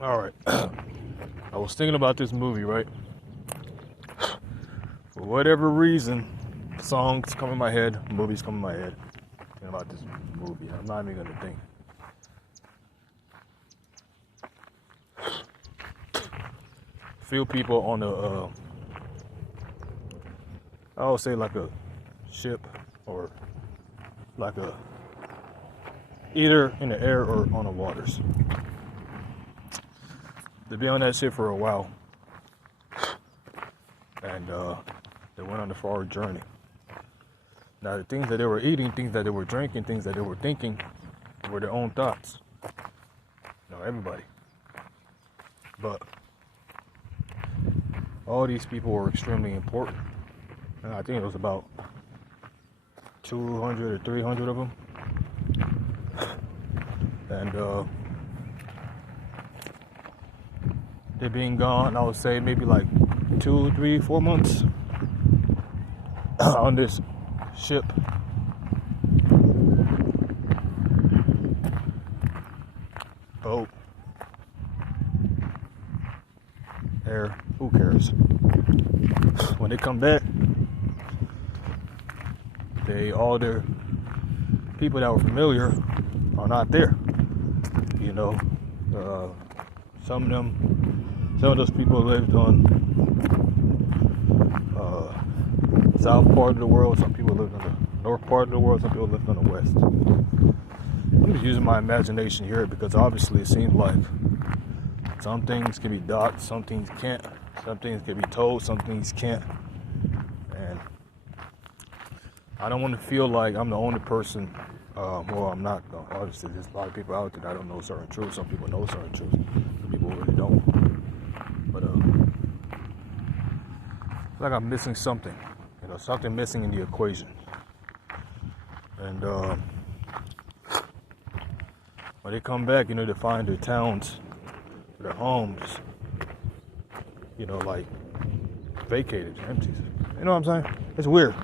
Alright. I was thinking about this movie, right? For whatever reason, songs come in my head, movies come in my head. Thinking about this movie. I'm not even gonna think. Few people on I would say like a ship or like a either in the air or on the waters. They be on that ship for a while, and they went on a far journey. Now the things that they were eating, things that they were drinking, things that they were thinking were their own thoughts. Everybody. But all these people were extremely important. And I think it was about 200 or 300 of them. And they're being gone, I would say maybe like 2, 3, 4 months on this ship. Boat. Air, who cares? When they come back, all their people that were familiar are not there. Some of those people lived on south part of the world. Some people lived on the north part of the world. Some people lived on the west. I'm just using my imagination here because obviously it seems like some things can be docked, some things can't. Some things can be told, some things can't. And I don't want to feel like I'm the only person. I'm not. Obviously, there's a lot of people out there that don't know certain truths. Some people know certain truths. Some people really don't. But like I'm missing something. Something missing in the equation. And when they come back, they find their towns, their homes, like vacated, empty. You know what I'm saying? It's weird.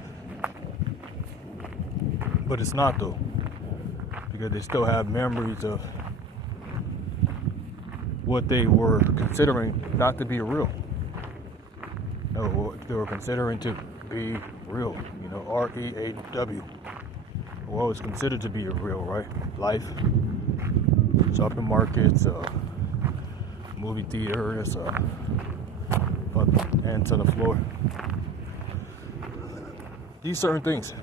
But it's not though. Because they still have memories of what they were considering not to be real. What they were considering to be real. REAW. What was considered to be real, right? Life, shopping markets, movie theaters, ants on the floor. These certain things.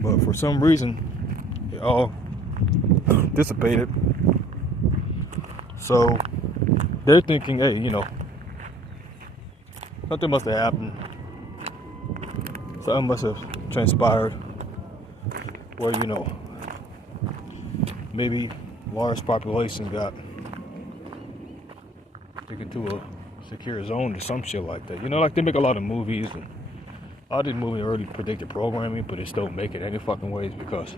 But for some reason, it all dissipated. So they're thinking, hey, something must have happened. Something must have transpired where, maybe large populations got taken to a secure zone or some shit like that. Like they make a lot of movies, and all these movies already predicted programming, but they still make it any fucking ways because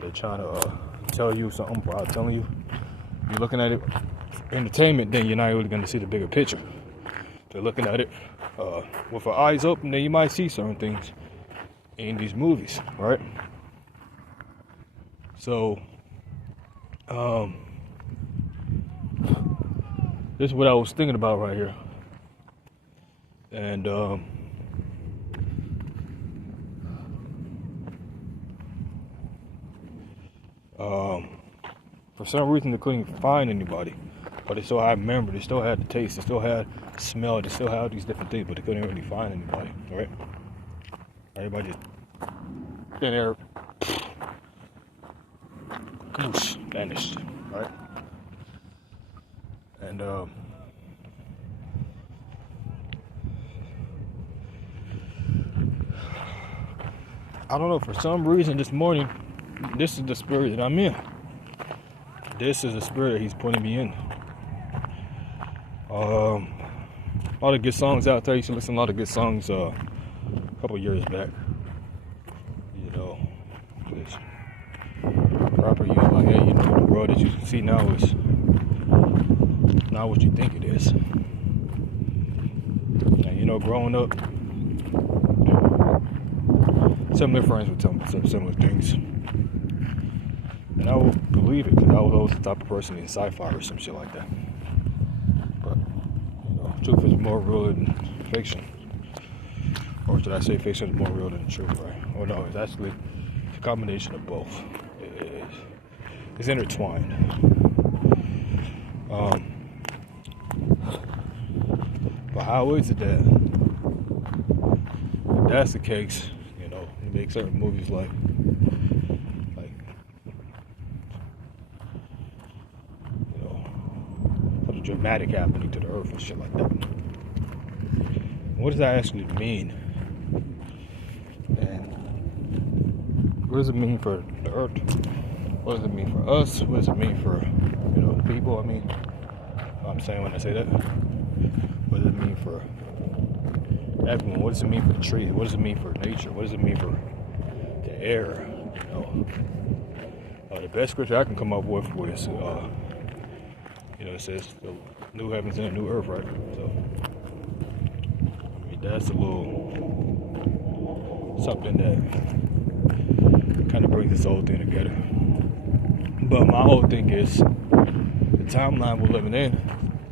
they're trying to tell you something without telling you. If you're looking at it entertainment, then you're not really going to see the bigger picture. If you're looking at it with our eyes open, then you might see certain things in these movies, right? So, this is what I was thinking about right here. And for some reason they couldn't find anybody, but they still had memory, they still had the taste, they still had the smell, they still had these different things, but they couldn't really find anybody, right? Everybody just in there, kaboosh, vanished, right? And I don't know, for some reason this morning, this is the spirit that I'm in. This is the spirit that he's putting me in. All the good songs out there. You should listen to a lot of good songs a couple years back. This proper, like, hey, the world that you see now is not what you think it is. And growing up, some of their friends would tell me some similar things. And and I will believe it because I was always the type of person in sci-fi or some shit like that. But truth is more real than fiction, or should I say, fiction is more real than the truth, right? Or no, it's actually a combination of both. It's intertwined. But how is it that if that's the case, you make certain movies like something dramatic happening to the earth and shit like that. What does that actually mean? And what does it mean for the earth? What does it mean for us? What does it mean for the people? I mean, I'm saying when I say that. What does it mean for everyone? What does it mean for the trees? What does it mean for nature? What does it mean for the air? The best scripture I can come up with was, it says the new heavens and the new earth, right? So, I mean, that's a little something that kind of brings this whole thing together. But my whole thing is the timeline we're living in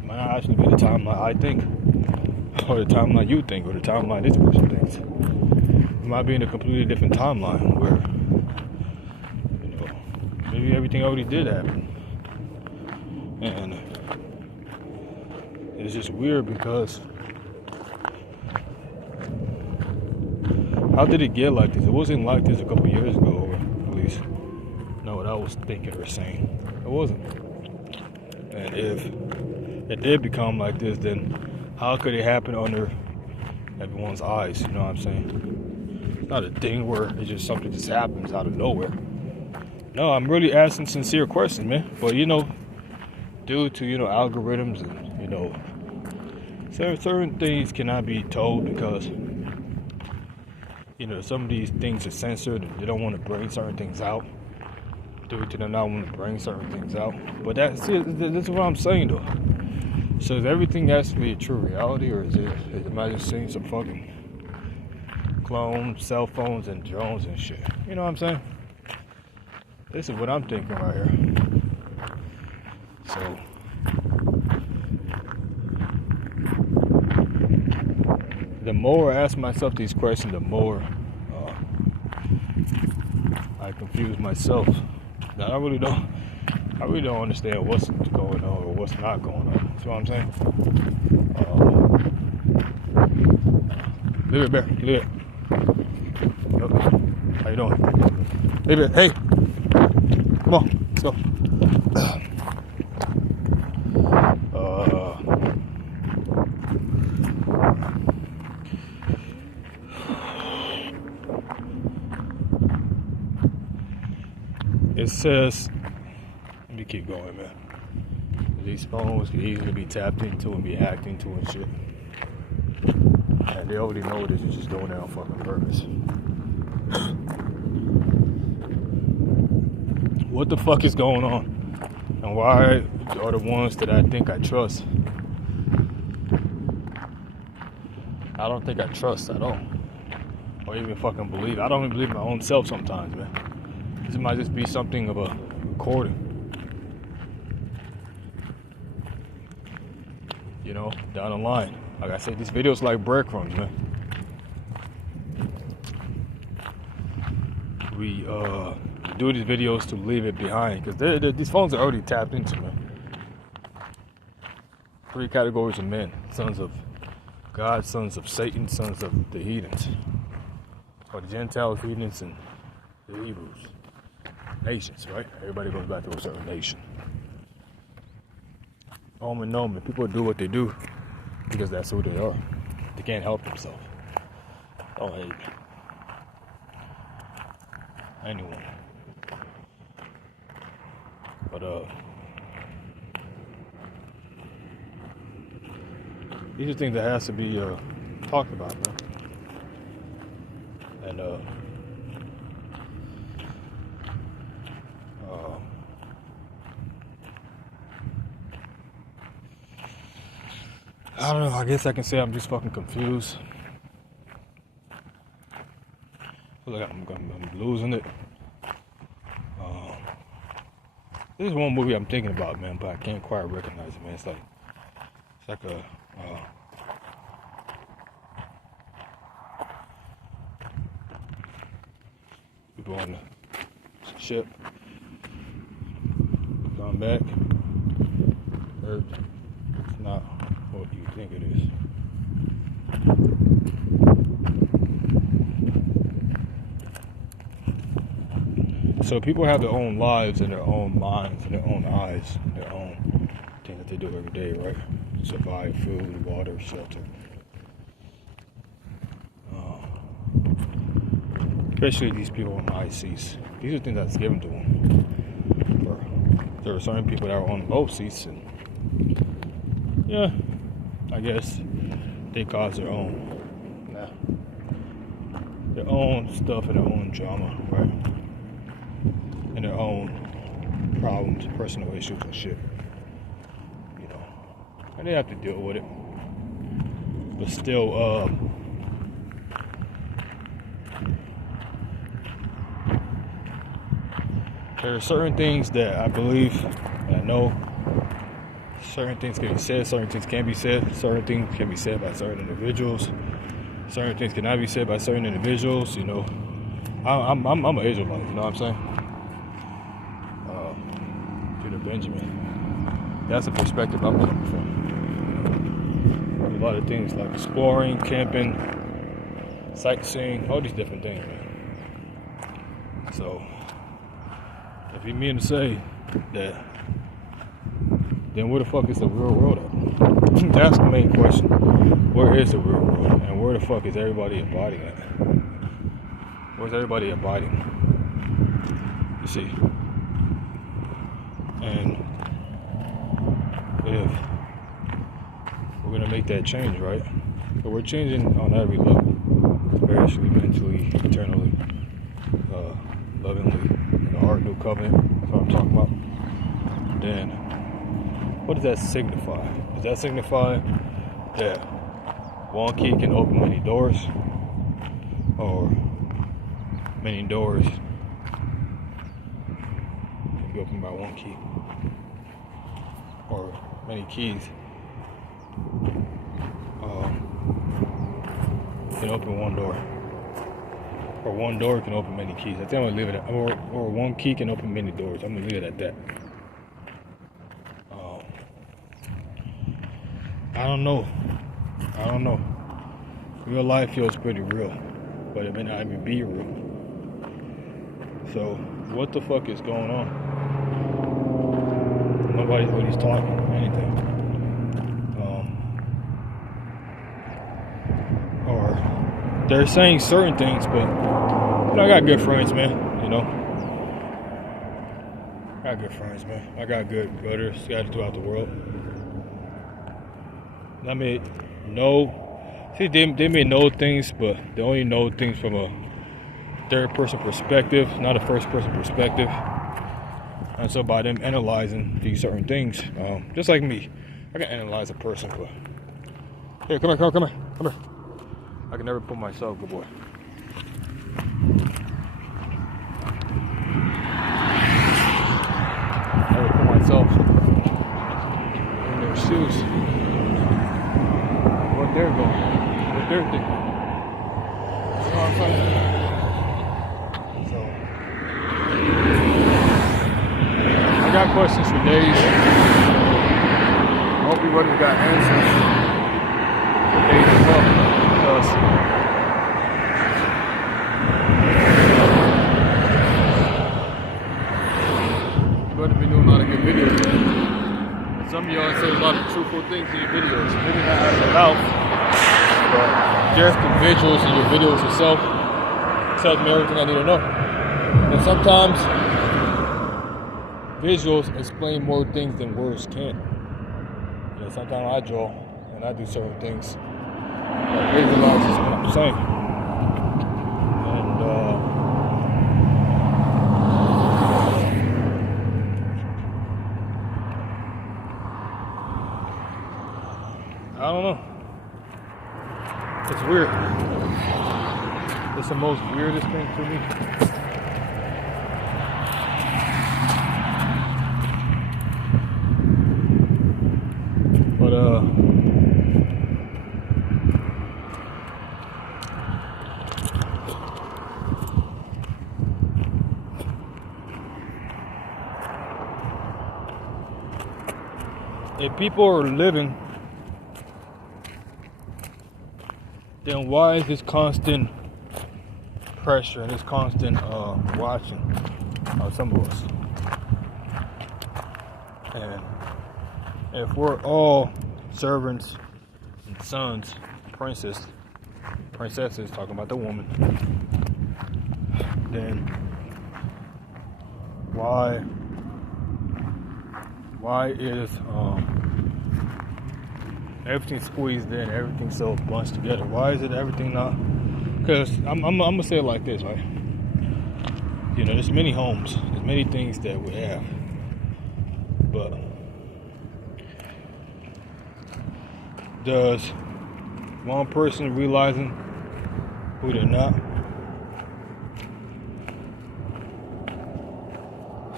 might not actually be the timeline I think, or the timeline you think, or the timeline this person thinks. It might be in a completely different timeline where, maybe everything already did happen. And it's just weird because how did it get like this? It wasn't like this a couple years ago, or at least know what I was thinking or saying. It wasn't. And if it did become like this, then how could it happen under everyone's eyes? You know what I'm saying? It's not a thing where it's just something just happens out of nowhere. No, I'm really asking sincere questions, man. But due to algorithms and certain things cannot be told because some of these things are censored and they don't want to bring certain things out due to them not wanting to bring certain things out. But that's what I'm saying though. So is everything actually a true reality, or am I just seeing some fucking clone cell phones and drones and shit? You know what I'm saying? This is what I'm thinking right here. So the more I ask myself these questions, the more I confuse myself. Now, I really don't understand what's going on or what's not going on. That's what I'm saying. Leave it, Bear. Leave it. Yep. How you doing? Leave it. Hey. Come on. Let's go. It says, let me keep going, man. These phones can easily be tapped into and be hacked into and shit. And they already know that you're just doing that on fucking purpose. What the fuck is going on? And why are the ones that I think I trust? I don't think I trust at all. Or even fucking believe. I don't even believe my own self sometimes, man. This might just be something of a recording. Down the line. Like I said, these videos like breadcrumbs, man. We do these videos to leave it behind because these phones are already tapped into, man. 3 categories of men: sons of God, sons of Satan, sons of the heathens, or the Gentiles, heathens, and the Hebrews. Nations, right? Everybody goes back to a certain nation. Nomen. People do what they do because that's who they are. They can't help themselves. Don't hate anyone. But these are things that has to be talked about, man. And I don't know, I guess I can say I'm just fucking confused. I feel like I'm losing it. This is one movie I'm thinking about, man, but I can't quite recognize it, man. It's like a people on the ship come back. Earth, it's not what you think it is. So people have their own lives and their own minds and their own eyes, and their own things that they do every day, right? Survive, food, water, shelter. Especially these people on the high seas. These are things that's given to them. Or there are certain people that are on low seas, and yeah, I guess they cause their own stuff and their own drama, right? And their own problems, personal issues and shit. You know. And they have to deal with it. But still, there are certain things that I believe and I know certain things can be said, certain things can't be said, certain things can be said by certain individuals, certain things cannot be said by certain individuals, you know. I'm an Israelite, you know what I'm saying? Peter Benjamin. That's the perspective I'm coming from. A lot of things like exploring, camping, sightseeing, all these different things, man. So if you mean to say that, then where the fuck is the real world at? That's the main question. Where is the real world? And where the fuck is everybody abiding at? Where's everybody abiding? You see. And if we're gonna make that change, right? So we're changing on every level. Spiritually, mentally, eternally, lovingly. The Art New Covenant, that's what I'm talking about. Then, what does that signify? Does that signify that one key can open many doors? Or many doors can be opened by one key? Or many keys can open one door? Or one door can open many keys. I think I'm gonna leave it at, or one key can open many doors. I'm gonna leave it at that. I don't know. Real life feels pretty real, but it may not even be real. So, what the fuck is going on? Nobody's really talking anything. Or they're saying certain things, but you know, I got good friends, man. You know, I got good friends, man. I got good brothers scattered throughout the world. I mean, they may know things, but they only know things from a third-person perspective, not a first-person perspective. And so, by them analyzing these certain things, just like me, I can analyze a person. But here, come here. I can never put myself, good boy. Never put myself in their shoes. What they're going, what they're thinking. You know what I'm saying? So, I got questions for days. I hope everybody's got answers for days as well. Because you're going to be doing a lot of good videos. And some of y'all say a lot of truthful things in your videos. Maybe not out of the mouth, but just the visuals in your videos itself tells me everything I need to know. And sometimes visuals explain more things than words can. You know, sometimes I draw and I do certain things. Visualizes what I'm saying, and I don't know. It's weird. It's the most weirdest thing to me. if people are living, then why is this constant pressure and this constant watching of some of us? And if we're all servants and sons, princesses, talking about the woman, then why is everything squeezed in, everything so bunched together? Why is it everything not? Because I'm gonna say it like this, right? You know, there's many homes, there's many things that we have, but does one person realizing who they're not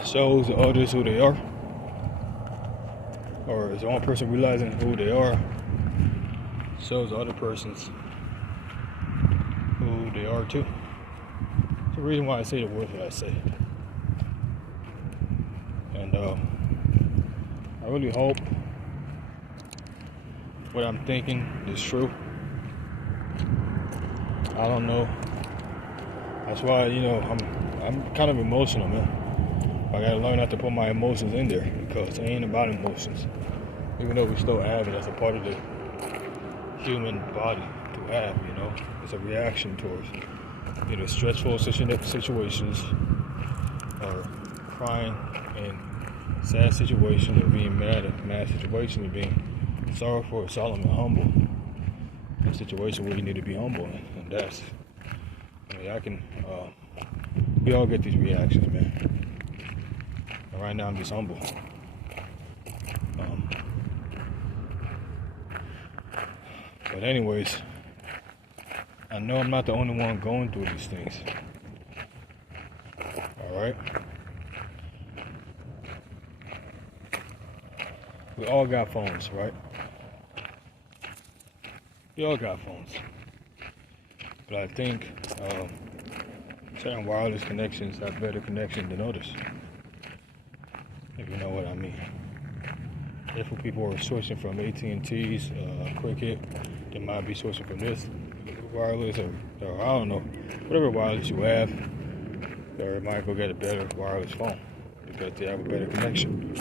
shows the others who they are? Or is one person realizing who they are shows the other persons who they are too? It's the reason why I say the words that I say. And I really hope what I'm thinking is true. I don't know. That's why, you know, I'm kind of emotional, man. I gotta learn not to put my emotions in there, because it ain't about emotions. Even though we still have it as a part of the human body to have, you know, it's a reaction towards, you know, stressful situations, or crying in sad situations, or being mad at mad situations, or being sorrowful, solemn, and humble. A situation where you need to be humble, and that's, I mean, we all get these reactions, man. And right now, I'm just humble. But anyways, I know I'm not the only one going through these things. Alright? We all got phones, right? We all got phones. But I think certain wireless connections have better connection than others. If you know what I mean. Therefore, people are switching from AT&T's, Cricket. They might be switching from this wireless, or I don't know, whatever wireless you have. They might go get a better wireless phone because they have a better connection.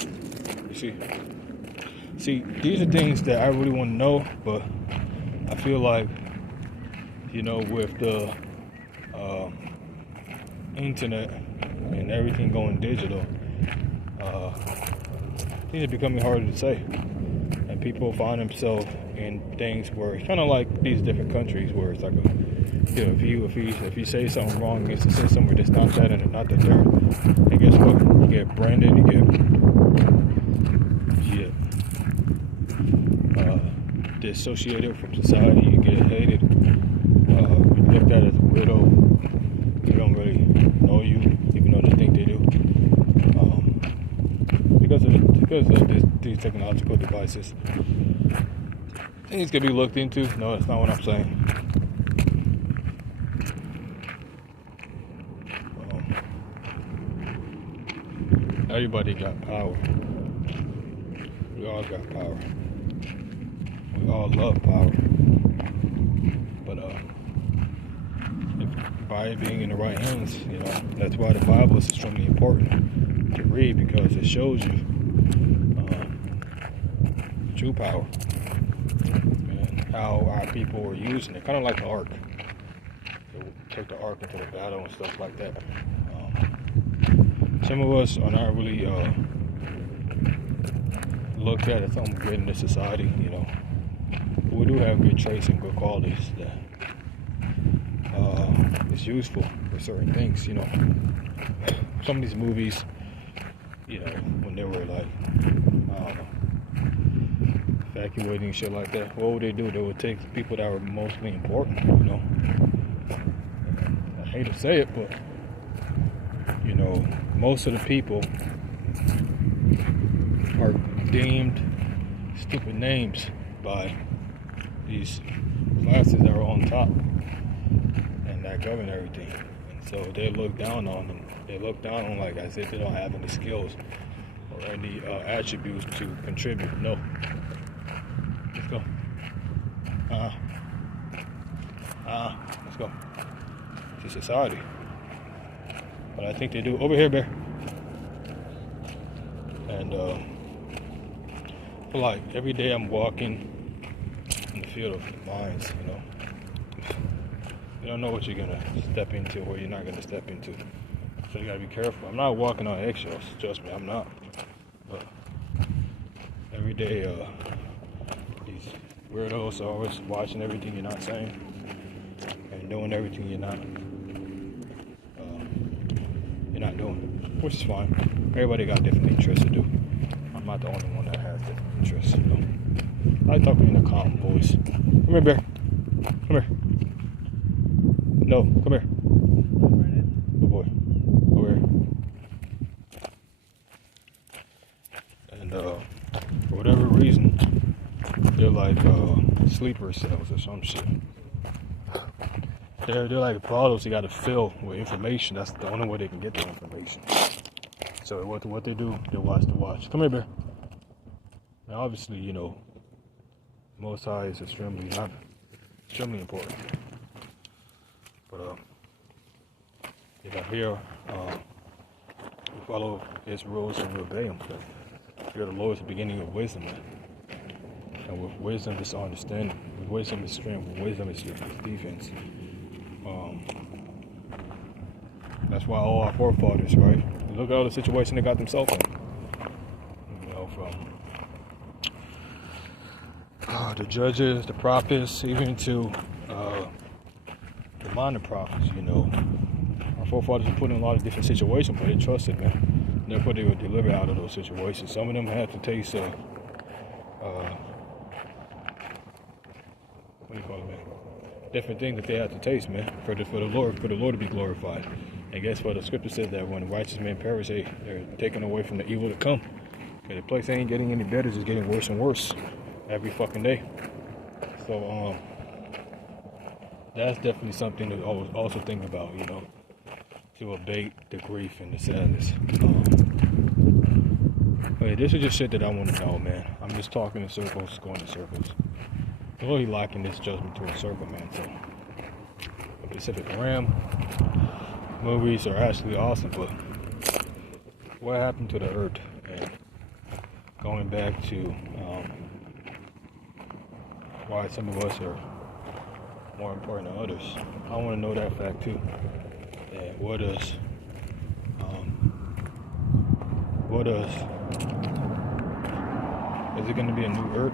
You see, these are things that I really want to know, but I feel like, you know, with the internet and everything going digital, things are becoming harder to say, and people find themselves in things where it's kind of like these different countries where it's like you know, if you say something wrong, it's to say somewhere that's not that and not that there, and guess what? You get branded, you get dissociated from society, you get hated, you're looked at as a widow. They don't really know you, even though they think they do. Because of these technological devices. Things can be looked into. No, that's not what I'm saying. Everybody got power. We all got power. We all love power. But by it being in the right hands, you know, that's why the Bible is extremely important to read, because it shows you true power and how our people were using it, kind of like the ark. They took the ark into the battle and stuff like that. Some of us are not really looked at as something good in this society, you know. But we do have good traits and good qualities that is useful for certain things, you know. Some of these movies, you know, when they were like, I don't know, evacuating and shit like that, what would they do? They would take the people that were mostly important, you know. I hate to say it, but, you know, most of the people are deemed stupid names by these classes that are on top and that govern everything. And so they look down on them. They look down on, like, as if they don't have any skills or any attributes to contribute. No. Let's go. Let's go. To society. But I think they do. Over here, Bear. And like every day I'm walking in the field of minds, you know. You don't know what you're gonna step into or you're not gonna step into. So you gotta be careful. I'm not walking on eggshells, trust me, I'm not. But every day these weirdos are always watching everything you're not saying and doing everything you're not doing, which is fine. Everybody got different interests to do. I'm not the only one that has different interests, you know. I talk in a calm voice. Come here, Bear. Come here. No, come here. Good boy. Over here. And for whatever reason, they're like sleeper cells or some shit. They're like bottles you gotta fill with information. That's the only way they can get the information. So what they do, they watch the watch. Come here, Bear. Now obviously, you know, Most High is extremely important. But here we follow His rules and we obey Him. Fear the Lord is the beginning of wisdom, man. And with wisdom is understanding. With wisdom is strength. With wisdom is defense. That's why all our forefathers, right? Look at all the situation they got themselves in. You know, from the judges, the prophets, even to the minor prophets. You know, our forefathers were put in a lot of different situations, but they trusted, man. Therefore, they were delivered out of those situations. Some of them had to taste what do you call it, man? Different things that they had to taste, man, for the Lord to be glorified. And guess what? The scripture says that when the righteous men perish, they're taken away from the evil to come. Okay, the place ain't getting any better; it's just getting worse and worse every fucking day. So that's definitely something to also think about, you know, to abate the grief and the sadness. Hey, this is just shit that I want to know, man. I'm just talking in circles, going in circles. I'm really liking this judgment to a circle, man. So, the Pacific Rim movies are actually awesome, but what happened to the Earth? And going back to why some of us are more important than others, I want to know that fact too. And what does is it going to be a new Earth?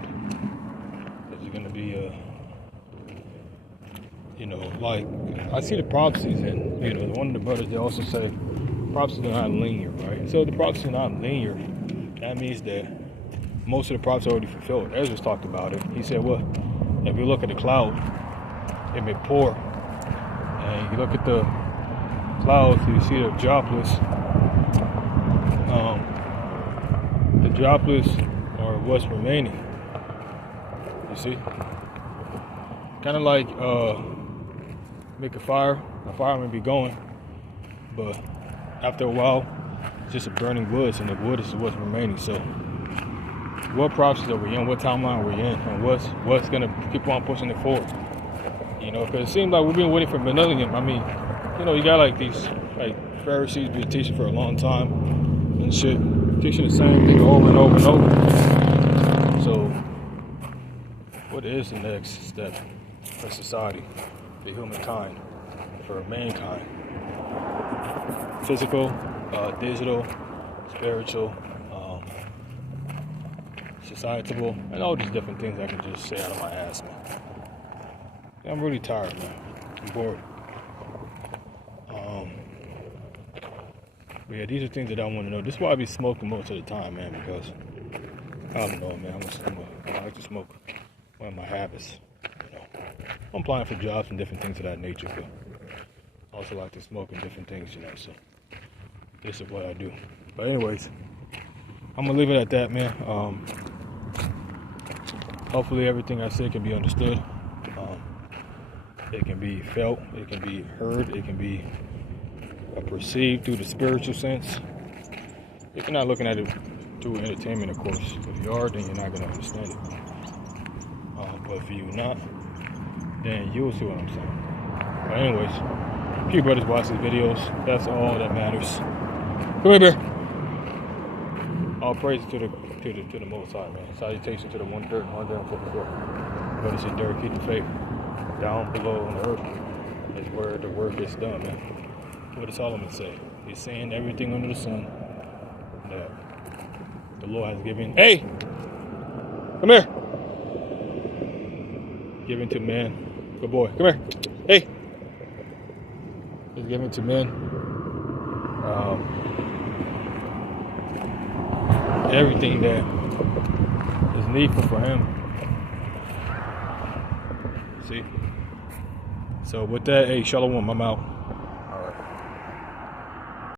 Is it going to be a, you know, like, I see the prophecies, and, you know, one of the brothers, they also say prophecies are not linear, right? So the prophecies are not linear. That means that most of the prophecies are already fulfilled. Ezra's talked about it. He said, well, if you look at the cloud, it may pour. And you look at the clouds, you see the droplets. The droplets are what's remaining. You see? Kind of like make a fire may be going, but after a while it's just a burning wood, and the wood is what's remaining. So what prophecies are we in, what timeline are we in, and what's gonna keep on pushing it forward? You know, because it seems like we've been waiting for millennium. I mean, you know, you got like these like Pharisees been teaching for a long time and shit, teaching the same thing over and over and over. So what is the next step for society, for humankind, for mankind? Physical, digital, spiritual, societal, and all these different things I can just say out of my ass, man. I'm really tired, man. I'm bored. But yeah, these are things that I want to know. This is why I be smoking most of the time, man, because I don't know, man. I like to smoke. One of my habits, you know. I'm applying for jobs and different things of that nature, but I also like to smoke and different things, you know. So this is what I do. But anyways, I'm gonna leave it at that, man. Hopefully everything I say can be understood. It can be felt, it can be heard, it can be perceived through the spiritual sense. If you're not looking at it through entertainment, of course. If you are, then you're not going to understand it. But if you're not, then you'll see what I'm saying. But anyways, if you brothers watch these videos, that's all that matters. Come here, bear. All praise to the Most High, man. Salutations to the 1/3 and 144. Brothers in dirt, keep the faith. Down below on the earth is where the work is done, man. What does Solomon say? He's saying everything under the sun that the Lord has given. Hey! Come here! Given to man. Good boy. Come here. Hey! It's given to men. Everything that is needful for him. See? So with that, hey, Shalom, I'm out.